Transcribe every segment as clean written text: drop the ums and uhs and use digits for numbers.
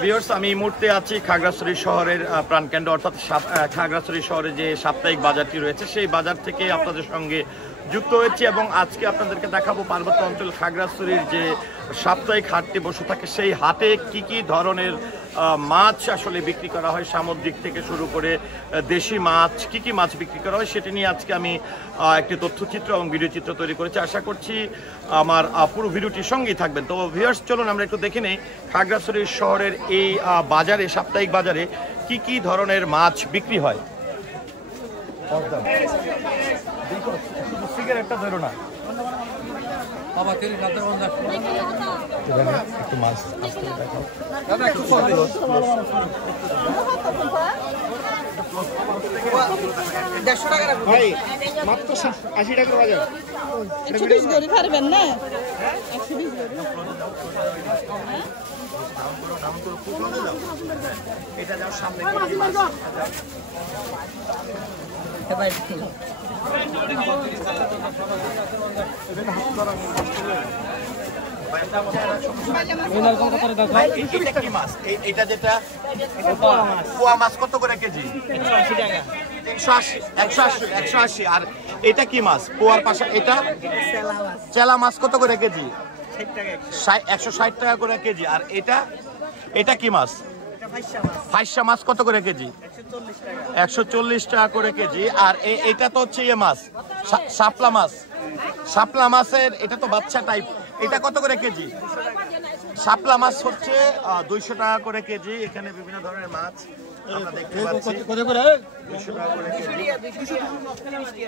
Viewers, আমি এই মুহূর্তে আছি খাগড়াছড়ি শহরের প্রাণকেন্দ্র অর্থাৎ খাগড়াছড়ি শহরে যে সাপ্তাহিক বাজারটি রয়েছে সেই বাজার থেকে আপনাদের সঙ্গে যুক্ত হয়েছি এবং আজকে আপনাদেরকে দেখাবো পার্বত্য অঞ্চল খাগড়াছড়ির যে সাপ্তাহিক হাটটি বসে থাকে সেই হাটে কি কি ধরনের মাছ আসলে বিক্রি করা হয়, সামুদ্রিক থেকে শুরু করে দেশি মাছ, কি কি মাছ বিক্রি করা হয় সেটি নিয়ে আজকে আমি একটি তথ্যচিত্র এবং ভিডিও চিত্র তৈরি করেছি। আশা করছি আমার পুরো ভিডিওটির সঙ্গেই থাকবেন। তো ভিউয়ার্স, চলুন আমরা একটু দেখে নেই খাগড়াছড়ি শহরের এই বাজারে, সাপ্তাহিক বাজারে কি কি ধরনের মাছ বিক্রি হয়। সিগারেটটা ধরো না একটু মাছ মাত্র 80 টাকার বাজার। 120 করে পারবেন না? 120 করে এটা যাও সামনে এটা যেটা পোয়া মাছ কত করে কেজি? 180। আর এটা কি মাছ পোয়ার পাশে? এটা চেলা মাছ কত করে কেজি? 160 টাকা করে কেজি। আর এটা কি মাছ? ফাইসা মাছ কত করে কেজি? 140 টাকা করে কেজি। আর এটা তো হচ্ছে ইয়ে মাছ, শাপলা মাছ। শাপলা মাছের এটা তো বাচ্চা টাইপ, এটা কত করে কেজি? শাপলা মাছ হচ্ছে 200 টাকা করে কেজি। এখানে বিভিন্ন ধরনের মাছ আমরা দেখতে পাচ্ছি, 200 টাকা করে কেজি।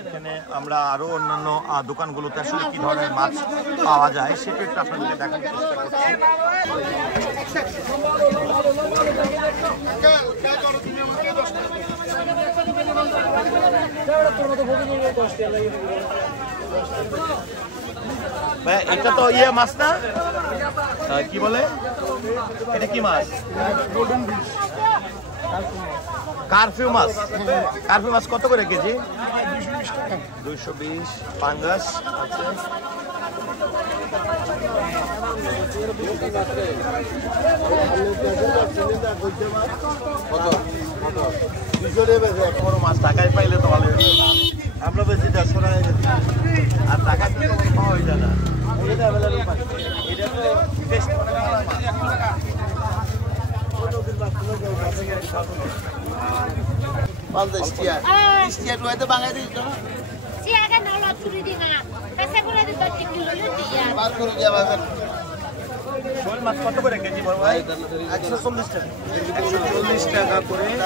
এখানে আমরা আরো অন্যান্য দোকানগুলোতে আসলে কি ধরনের মাছ পাওয়া যায় সেটা একটু আপনাদেরকে দেখার চেষ্টা করছি। এটা তো ইয়ে মাছ না, কি বলে এটা, কি মাছ? কারফিউ মাছ। কারফিউ মাছ কত করে কেজি? 220। পাঙ্গাস আছে। বড় মাছ টাকায় পাইলে তো ভালো, আমরা বেশি 150 টাকা কেজি। আর টাকা কিন্তু পাওয়া যায় না। এটা তো টেস্ট করে শোল মাছ কত করে কেজি? 140 টাকা করে এই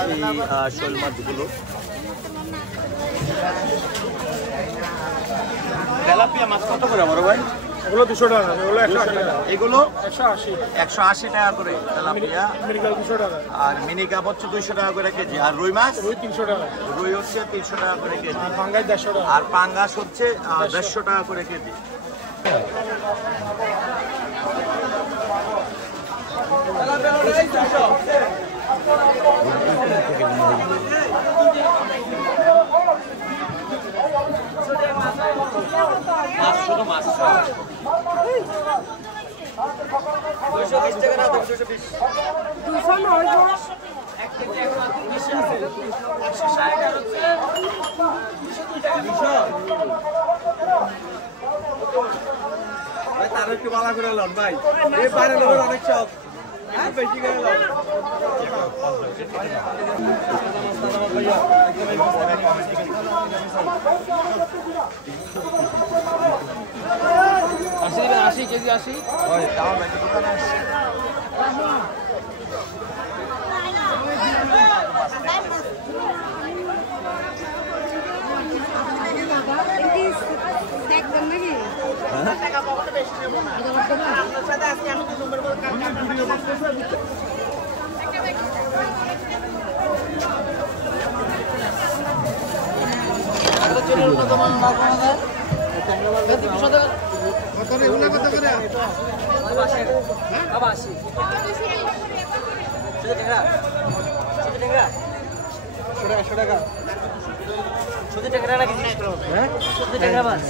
শোল মাছগুলো। তেলাপিয়া মাছ কত করে বড় ভাই? এগুলো 200 টাকা, এগুলো 180 টাকা। এগুলো 180 টাকা করে তেলাপিয়া। আমেরিকান 200 টাকা। আর মিনি কাপ হচ্ছে 200 টাকা করে কেজি। আর রুই মাছ? রুই 300 টাকা। রুই হচ্ছে 300 টাকা করে কেজি। পাঙ্গাস 150 টাকা। আর পাঙ্গাস হচ্ছে 150 টাকা করে কেজি। মাছ 220 টাকা না, 220। 200 নয় গো। 160 আর হচ্ছে 200। ভাই তার একটু বালা করে লন ভাই, এই বাইরে লোকের অনেক সব বেশি করে লন। আশি কেজি 80। দোকানে আসছে। টাকা নাকি? 70 টাকা মাছ।